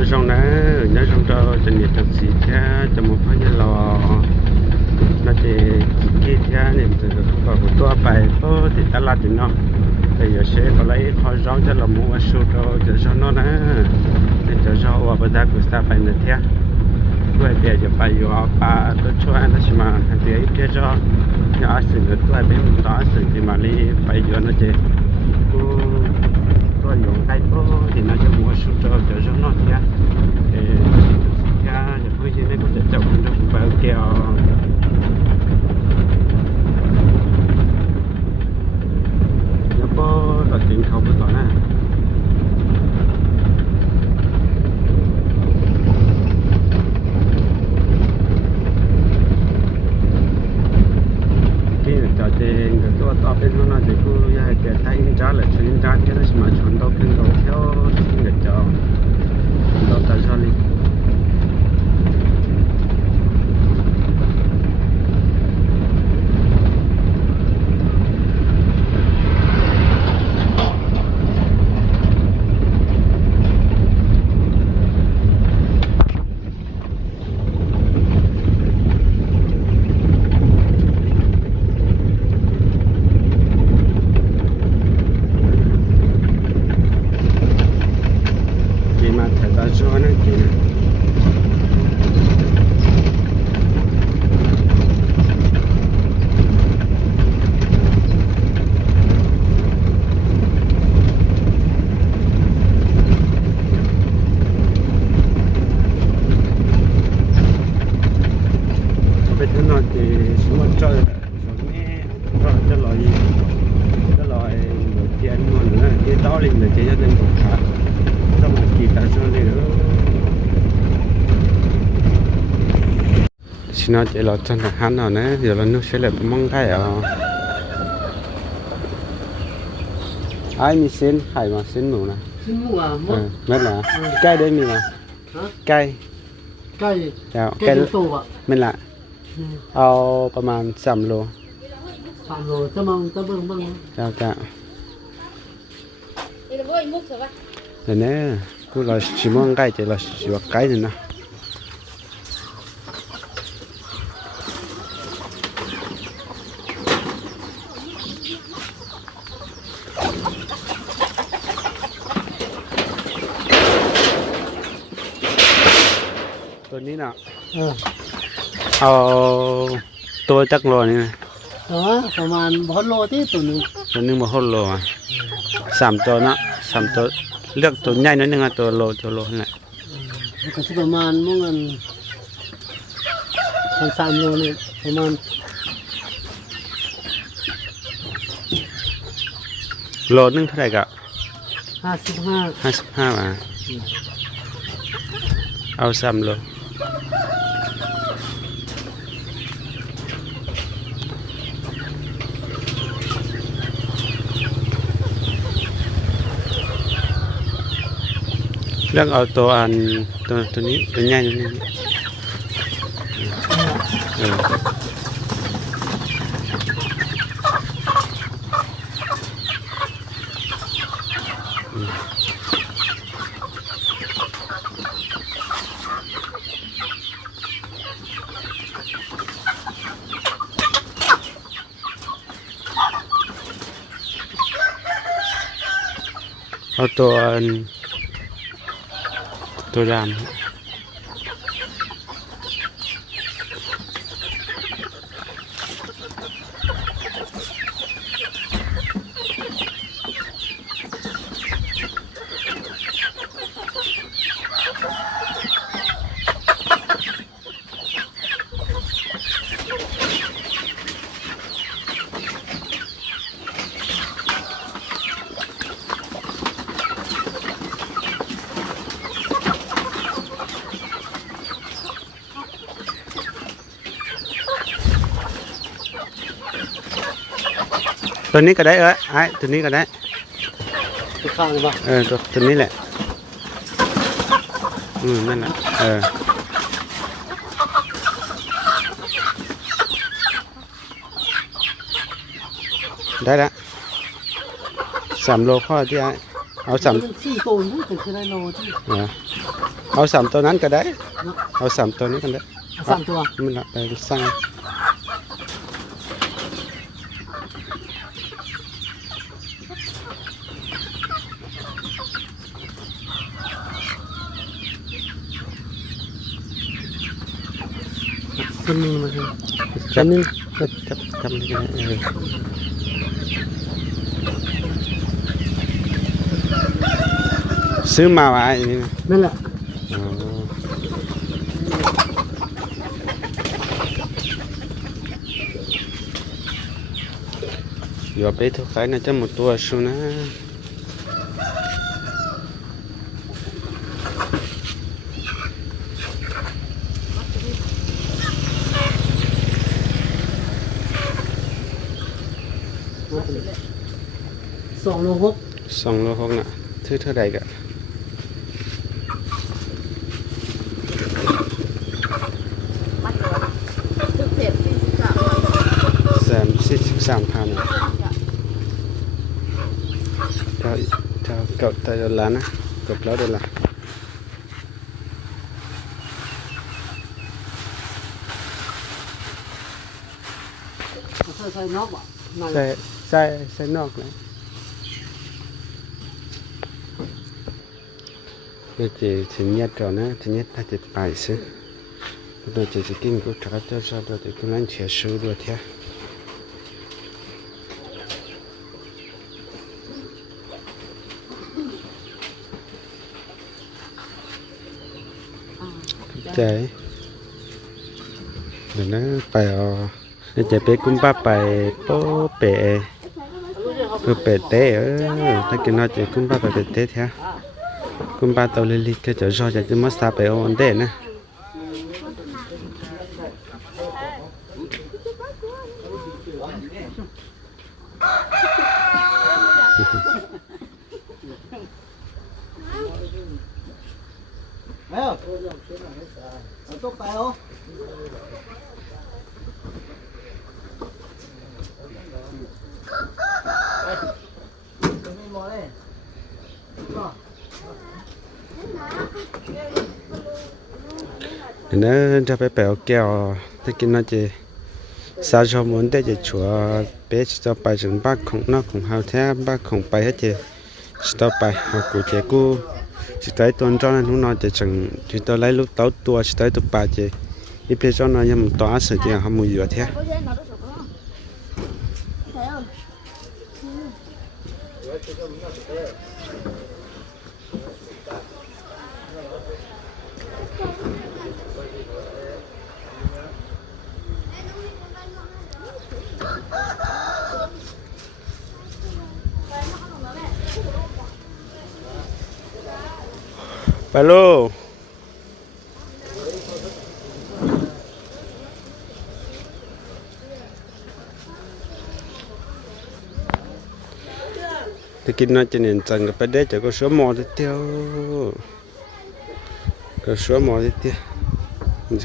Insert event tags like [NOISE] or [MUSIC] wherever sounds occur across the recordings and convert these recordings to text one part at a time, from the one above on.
nhớ rong đó nhớ rong cho cho nhiệt thật gì thế cho một phát như lò nó thì kia thế nên từ còn của tôi phải có thì ta làm thì nó thì giờ sẽ có lấy khó rong cho là mua số cho cho cho nó nè nên cho cho ở bên đó của ta phải nữa thế tôi bây giờ phải ở ba tôi cho anh nó mà thằng thì ấy kia cho nhà sự nữa tôi bên đó sự thì mà đi phải giờ nó chỉ tôi nhiều cái đó thì nó จะ mua số cho cho cho nó thế thì cái những cái gì này có thể chọn được bao kèo nó có đặt tiền không có tỏ nè ಡಾಕ್ಟ್ರಿಂದ 就那几个。Chỉ là chân là hắn nào nè giờ là nước sẽ là mong cái ở ai mi xin hay mà xin mù nè ชิ้นหมูอะม ừ, ด mấy là cây đây mi nè ฮะ cây ไก่ chào ไก่ cây ตัวอะ mình là อืมเอาประมาณสามโลสามโลจะมองจะเบิ่งเบิ่งเจ้าเจ้า Đây là bôi múc rồi bác. เดี๋ยวนี้กูเราชิมองไก่จะเราชิวไก่เนี่ยนะ ตัวนี้น่ะ เออเอาตัวจักรโลนี่นะแต่ว่าประมาณบ่โลที่ตัวหนึงตัวนึงมาหกโลอะสามตัวนะสามตัวเลือกตัวใหญ่นิดนึงอะตัวโลตัวโลนั่นแหละมันก็สิประมาณมื้อเงินพันสามโลนี่ประมาณโลนึงเท่าไหร่กะห้าสิบห้าห้าสิบห้าบาทเอาสามโล เลือกเอาตัวอันตัวตัวนี้ตัวใหญ่ตัวนี้เออ Otoan Tulam ตัวอันตัวดำตัวนี้ก็ได้เอ้ยไอ้ตัวนี้ก็ได้ตัวข้างเลยป่ะเออตัวตัวนี้แหละ อืมนั่นแหละเออได้ละสามโลข้อที่ไอ้เอาสามมันสี่ตัวนี่ถึงจะได้โลที่เหรอเอาสามตัวนั้นก็ได้เนาะเอาสามตัวนี้กันได้เอาสามตัวมันละไปสั่งคนหนึงมาเลยจับนึง ก็จับจับนี่ก็ได้เออซื้อมาไว้อันนี้นะ นั่นแหละ อ๋ออยู่ไปทุกข์น่าจะหมดตัวชูนะ สองโลหกสองโลหกน่ะถือเท่าใดกะมันเหรอทุกเศษสี่สิบสามสามสี่สิบสามพันเท่าเท่าเกับเท่าดอลลาร์นะเกับร้อยดอลลาร์ใส่ใส่นอกบ่นั่นแหใส่ละใส่ใส่นอกเลย 그 진야 전에 진야 다지 빠이스 그도 제시 낀고 작업자서도 그런 제수로 돼 chạy đừng nó phải, nó chạy bé cũng ba phải bố bé bố bé té ở ta kia nó chạy cũng ba phải bé té thế. คุณป้าตัวเล็กๆก็จะชอบจะมาสตาไปอ่อนเด่นนะ nên cho bé bé kéo tất cả nó chỉ sao cho muốn để cho chùa bé cho bài rừng, bác không, nó không hao thế bác không bài hết chứ chỉ cho bài học của chị cô chỉ tới tuần cho nên chúng nó chỉ chừng chỉ tới lấy lúc tấu tua, chỉ tới tụ bài chứ đi biết cho nó nhưng tỏa sự kiện không mua gì thế Thank you. Falou! Tá kinh nó tinha nên chẳng là phải đấy chả có số mò thì tiêu. Có số mò thì tiêu. Mình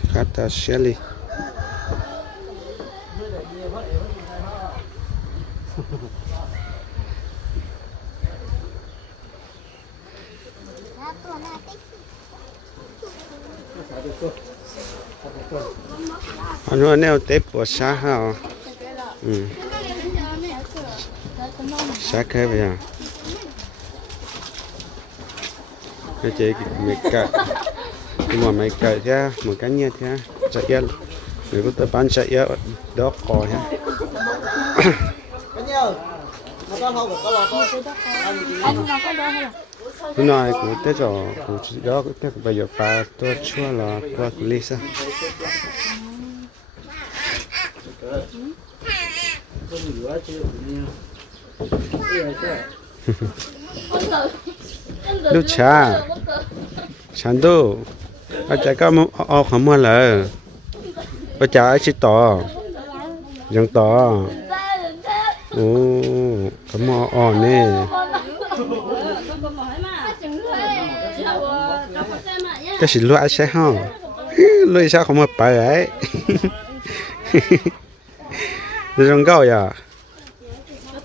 nó neo nếu tép của xa ha. Ừ. Xa à? cái bây giờ cái chế mày cậy. Nhưng mà mày cậy thế một cái nhẹ thế, chạy yên. Người có tới bán chạy yên đó cò thế. Hôm nay cũng tới chỗ có lọt bây giờ nó có chua là qua lý sao ลูกชาฉันดูอาจารย์ก็เอาขมวเลยอาจารย์ชิต่อยังต่อโอ้ขมวอ่อนนี่ก็สิลวดใช่ห้องลวดใช่ขมวไปไอ้จะจงเก้าอย่า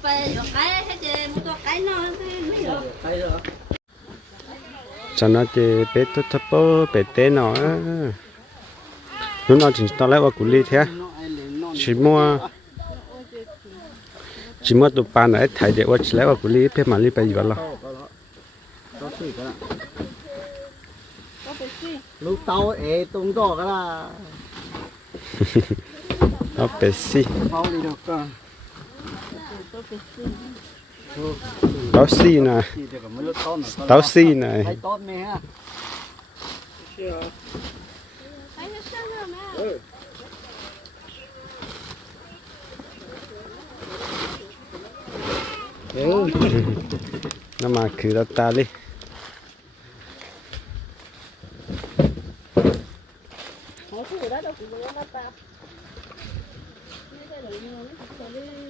จนฉันน่าจะเป็ดตทับเปอเป็ดเต้นน่อยน้นเอาถึงตอนแรกว่ากุลีแท่ชิมัวชิมัวตัวปานไหนถ่ายเดียวว่าชิแล้วว่ากุลีเพื่มาลีไปอยู่กันหรอลูกเตาเอตรงดอกก็ล่ะเอาเป็ดสิเอาเลยดอกก่ Tao xì này Tao xì này Nó mà cứ ta ta đi Hãy subscribe cho kênh Ghiền Mì Gõ Để không bỏ lỡ những video hấp dẫn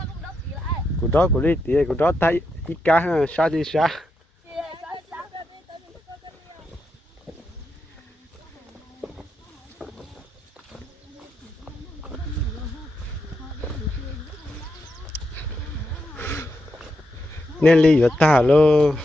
cũng đốc gì lại. Cũ đó cũ đi thì cũ đó thấy ít cá ha sao đi sao thì sao sao đi nên đi ở ta luôn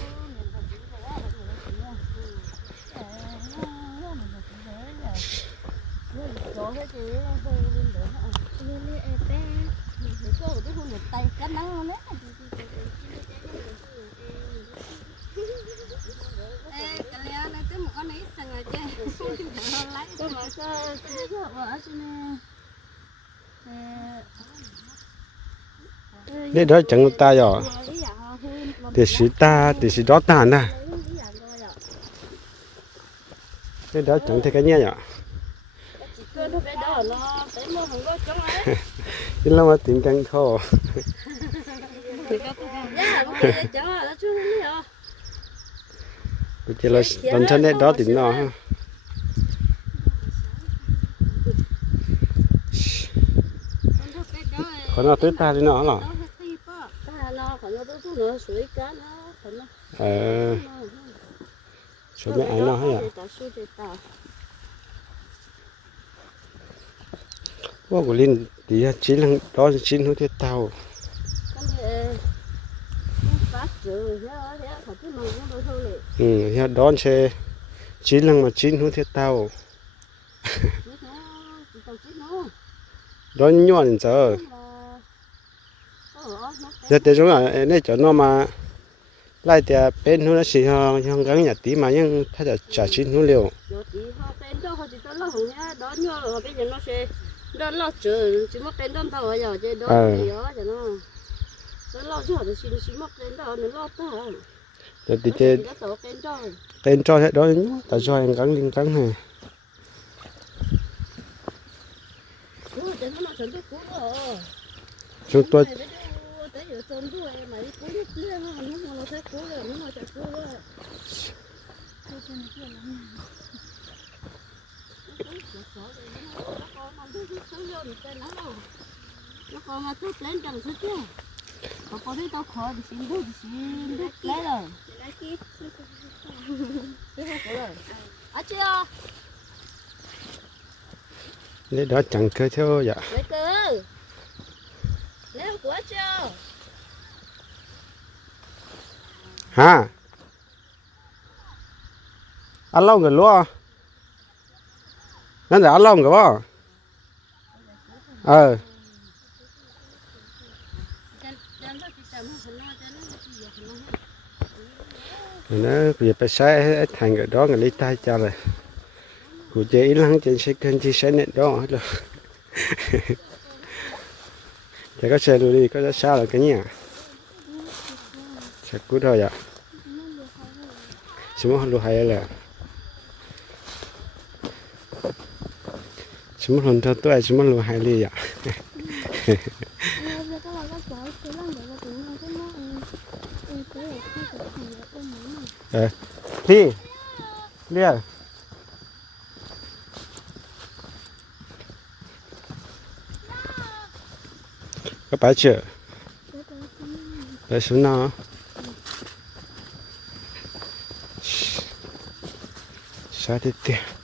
nên đó chẳng ta rồi thì sĩ ta, thì sĩ đó ta nè. Nên đó chẳng thấy cái nhẹ nhở. กินแล้วมาถึงกังข้อกูจะเราตอนฉันได้ดอถึงนาะขอนาตื้อตาดีนอหรอเออช่วยแม่อายนอให้อะ quá của linh thì chỉ là đó chỉ nó thế tao ừ hiện đó sẽ chỉ là mà chỉ nó thế tao đó nhọn giờ giờ tới chúng là này cho nó mà lại thì bên nó chỉ hàng hàng gắn nhà tí mà nhưng thay là trả chín nó liều. Họ tên đó họ rồi bây giờ nó sẽ đó lo chờ chỉ mất tên đó thôi giờ chứ đó Ờ. thì đó cho nó. Nó lo cho họ xin chỉ mất tên đó nó lo ta. Giờ thì chơi tên cho. thế đó tại cho hàng gắn liên gắn này. Rồi chúng tôi Mày phải đưa tới giờ tên thôi mày cũ nhất kia nó nó nó sẽ cũ rồi nó sẽ cũ rồi Thôi, cho nó kia lắm. Nó còn mà thức lên chẳng thức chưa có có đi tao khó thì xin đút xin đút lấy rồi lấy kia à chưa lấy đó chẳng cơ theo dạ lấy cơ lấy của chưa? Ha ăn lâu người luôn nên là ăn lâu người เออนะอย่ไปใช้แทางกับดองกับลิตาจ้าเลยกูจะอีหลังจะใช้กันที่ใช้เน็ตดองเลยแต่ก็ใช้ดูดีก็จะเช้าเลยกันเนี่ยจะกูเท่าไหร่สมมติเราหายแล้ว semua lần thôi tôi semua lu hay đi ạ ờ đi liền có phải chưa phải xuống nào sao thế tiền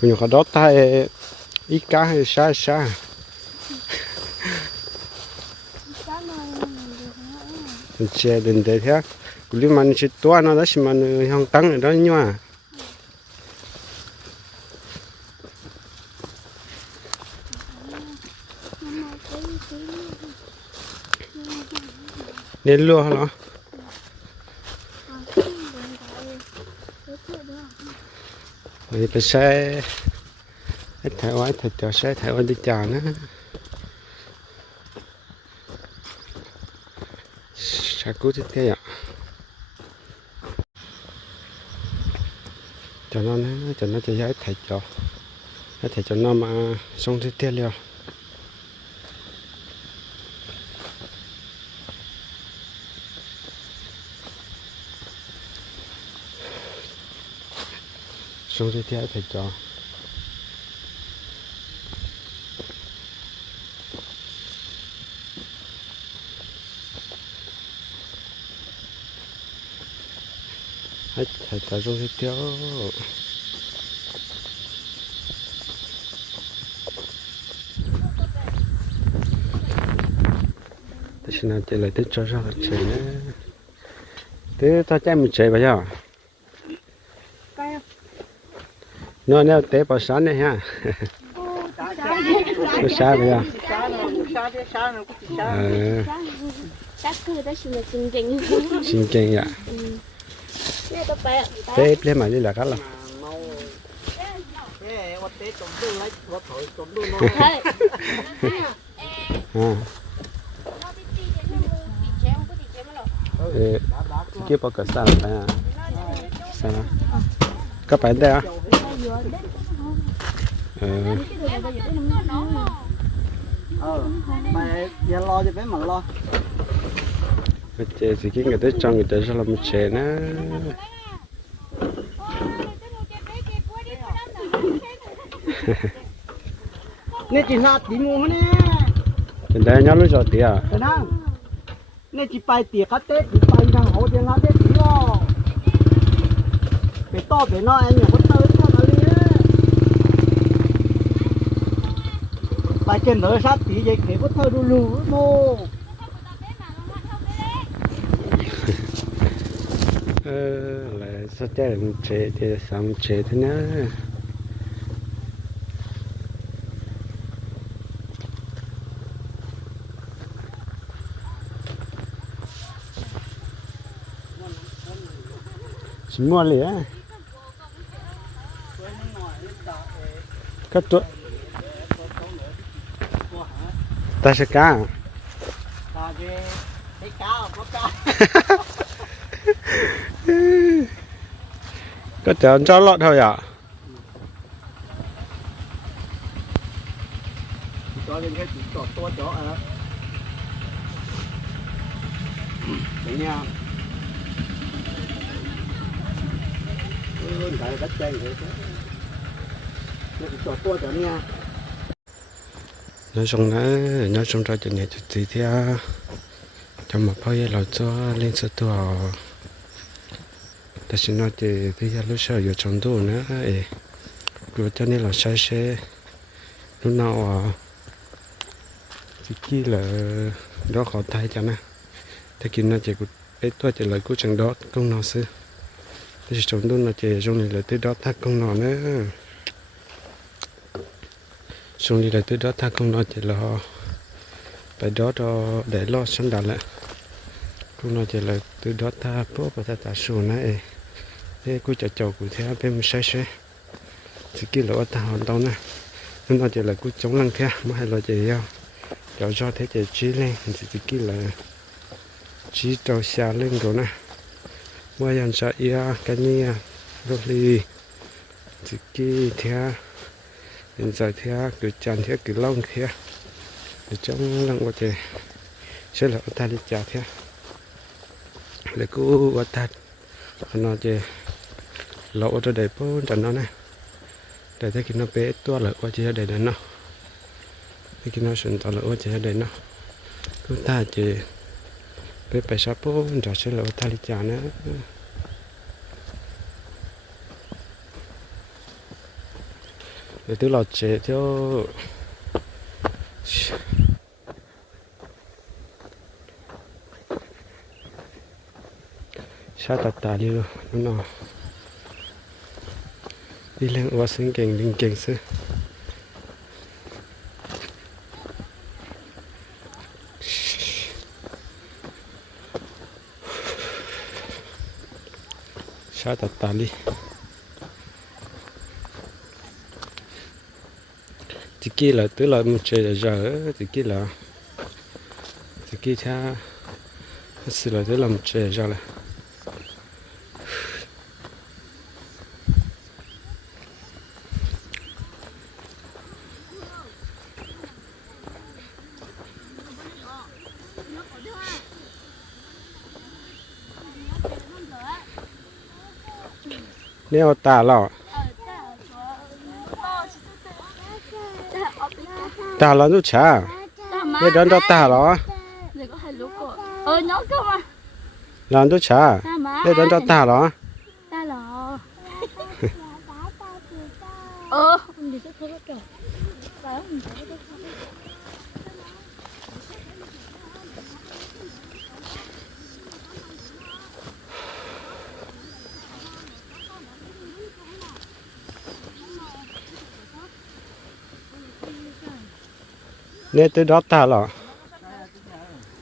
mình có đốt tay ít cá hay xa xa. Mình chơi đến đây thế. Cứ lúc mà nó chỉ tua nó đó, chỉ mà nó không tăng ở đó à nên luôn hả mình phải xe ít thẻ quá thật cho xe thẻ quá đi chờ nữa sao cứu thế thế ạ cho nó nó, cho nó chỉ hết thầy cho. Hết thầy cho nó mà xong thế thế xuống dưới kia thầy cho hết thầy ta xuống dưới kia thế nào chơi lại tết cho ra là chơi nữa thế ta chơi mình chơi bây giờ nó neo té vào sáng này ha. Nó sáng bây giờ ờ. Xin chân ạ. Nè tao bé té lên mà đi là cái là tế nó. Thôi à kia bao cả sao phải à? Sao các bạn đây à ờ Ờ, mày giờ lo cho bé mà lo. cái chế gì cái người tới trong người tới sao làm một chế nó Nè chị nát chị ngu nè. trên đây nhớ lúc rồi tí à Thế nào? Nè chị bay tiệc hết Tết, chị bay thằng hổ thì nát Tết chị lo. Bé to bé nó anh nhà tại trên nữa sát tí vậy, thì có thơ đu lù mô. Ờ, là sao chơi làm chế thì sao chế thế nhá chỉ mua lẻ cắt chuột ta sẽ cá cá có chỗ cho lọt thôi à? Cho lên cái chỉ cho to cho à? Đấy nha. Ừ cái đất chơi thế. Cho to cho nha nói chung là nói chung ra chuyện này thì thì theo trong một bao giờ là cho lên số tuổi ta xin nói thì bây giờ lúc sau giờ trong đồ nữa ấy rồi cho nên là sai sẽ lúc nào à chỉ kia là đó khó thay cho nè thế kia nó chỉ có ấy tôi chỉ lấy của chẳng đó công nào xưa thế trong đồ nó chỉ trong này là tới đó thắt công nào nữa xong đi là tới đó ta không nói chỉ là phải đó cho để lo sẵn đặt lại. Cũng nói chỉ là từ đó ta bố và ta ta xuống này thế cứ chờ chờ của thế bên mình sai sai thì kia là ta hoàn toàn nè. Nên nói chỉ là cứ chống lăng kia mà hay là chỉ cho cho thế chỉ chỉ lên, thì chỉ kia là chỉ trâu xa lên rồi nè. Mua dàn sợ ia cái nia rồi thì kia theo hiện giờ thì cứ chăn thế cứ lông thế để trong lăng của chị sẽ là ta đi chả thế để cứ vật thật nó chị lỗ cho đầy bốn trận nó này để thấy nó bé tua lợi quá chị để đến nó thấy nó sừng to lợi quá chị để nó cứ ta chị bé bé sao bốn trận sẽ là ta đi chả nữa để tức là chế theo sa tạt tà đi rồi nó nào? Đi lên qua sinh cảnh linh cảnh sư. Sa tạt tà đi. Thì kia là tức là một trời giờ thì kia là thì kia tha xin lỗi tức là một trời giờ là nếu ta là ta là nút chả? Để đón [LAUGHS] đó ta đó là nút chả? Để đón đó ta đó ờ เนี่ยตัวดอกตาหรอ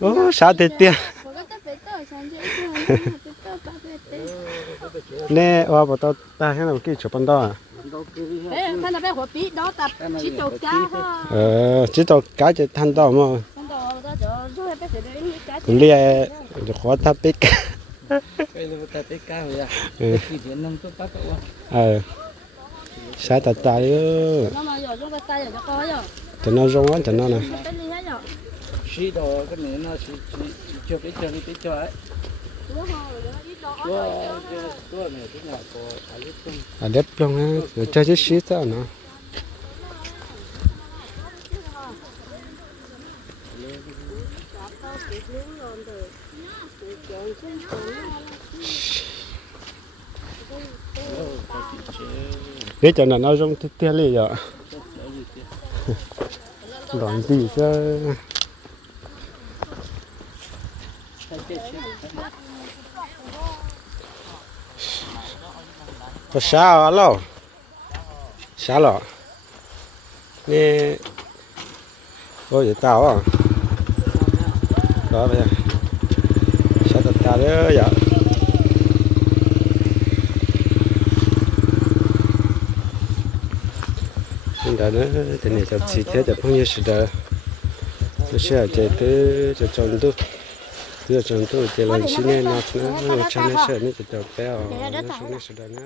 โอ้ชาเตี้ยเนี่ยว่าปตอตาให้เรากี่ชุปันดอเออท่านจะไปหัวปีดอกตับชิโตก้าเออชิโตก้าจะทันดอมั้งเลียจะขอทับปิกเออใชาตัดใจเออ ta cho nó rong á cho nó nè Xí đồ cái này nó chỉ chỉ cho cái cho cái cho ấy. á rồi, nó ít đó. Tua tua tua này rong nhà của ai หลอนดีซะภาษาอะไรชาหรอนี่โอ้ยตาวอะรอไปชาตาเด้ออย่า tại nó thì này tập chỉ thế tập phong như sự đó nó sẽ chạy tới cho chọn tu giờ chọn tu thì làm xin nên nó nó cho nó sẽ nó chỉ tập béo nó xuống nó sẽ đó nó